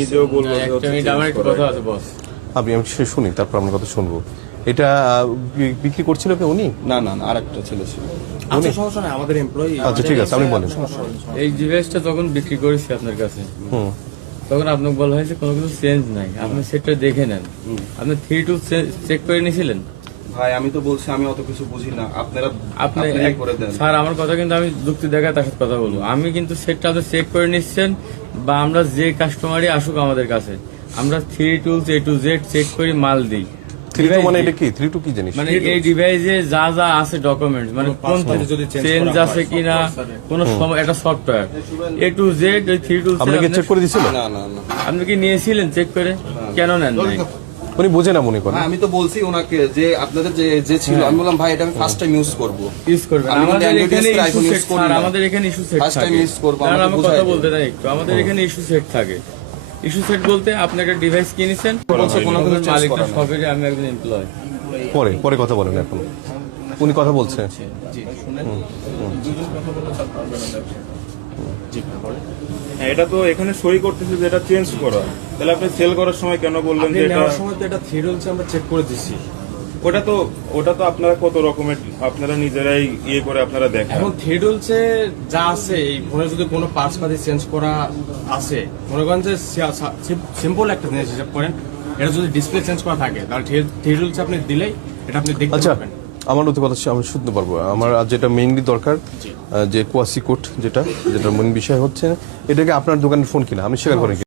নিজেও বলবো যে একটা হচ্ছে মিনিট, আমার একটা কথা আছে বস। আমি সে শুনি, তারপর আপনার কথা শুনবো। এটা বিক্রি করছিল কি উনি? না না না, আরেকটা ছেলে ছিল। আচ্ছা সমস্যা নাই, আমাদের এমপ্লয়ি। আচ্ছা ঠিক আছে, আপনি বলেন। এই ডিভাইসটা যখন বিক্রি করেছি আপনার কাছে, হুম। তখন আপনাকে বলা হয়েছে কোনো কিছু চেঞ্জ নাই, আপনি সেটটা দেখে নেন। আপনি 3 টুল চেক করে নিয়েছিলেন? ভাই আমি তো বলছি আমি অত কিছু বুঝি না, আপনারা আপনি আপনারাই করে দেন। স্যার, আমার কথা কিন্তু আমি যুক্তি দেখায় তার সাথে কথা বলবো। আমি কিন্তু সেটটা আপনি চেক করে নিচ্ছেন, বা আমরা যে কাস্টমারই আসুক আমাদের কাছে, আমরা 3 tools A to Z check করে মাল দিই। 3 মানে এটা কি? 3 কি জিনিস? মানে এই ডিভাইসে যা যা আছে ডকুমেন্টস, মানে কোন চেঞ্জ আছে কিনা, কোন সময়, একটা সফটওয়্যার A to Z ওই 3 টুলস আপনাকে চেক করে দিয়েছিল? না না না, আপনি কি নিয়েছিলেন চেক করে? কেন নেন নাই? উনি বোঝে না মনে করেন। হ্যাঁ, আমি তো বলছি ওনাকে যে আপনাদের যে ছিল, আমি বললাম ভাই এটা আমি ফার্স্ট টাইম ইউজ করব। ইউজ করবেন। আমি কিন্তু আমাদের Android এখানে use করে ইস্যু iPhone সেট, use করি স্যার না। আমাদের এখানে ইস্যু সেট First time থাকে। use করবো, স্যার, আমাকে আমার বুঝাই কথা দেন। বলতে দেন একটু। আমাদের এখানে ইস্যু সেট থাকে। ইস্যু সেট বলতে আপনি একটা ডিভাইস কিনেছেন, বলছে কোনো কিছু চেঞ্জ মালিক করা না। সবের আমি একজন এমপ্লয়। পরে পরে কথা বলেন, এখন উনি কথা বলছে। হ্যাঁ, এটা তো এখানে সই করতেছে যে এটা চেঞ্জ করা, তাহলে আপনি সেল করার সময় কেন বললেন আপনি যে এটা? নেওয়ার সময় তো এটা 3 রুলস আমরা চেক করে দিচ্ছি। ওটা তো আপনারা কত রকমের আপনারা নিজেরাই ইয়ে করে আপনারা দেখেন। এখন 3 রুলসে যা আছে, এই ফোনে যদি কোনো পার্টস পাতি চেঞ্জ করা আছে, মনে করেন যে সিম্পল একটা জিনিস হিসাব করেন, এটা যদি ডিসপ্লে চেঞ্জ করা থাকে, তাহলে 3 রুলস আপনি দিলেই এটা আপনি দেখতে আচ্ছা, পারবেন। আমার ওতে কথা আমি শুনতে পারবো। আমার আজ যেটা মেইনলি দরকার, যে কোয়াসি কোড যেটা মেইন বিষয় হচ্ছে, এটাকে আপনার দোকানের ফোন কিনা, আপনি স্বীকার করেন কি?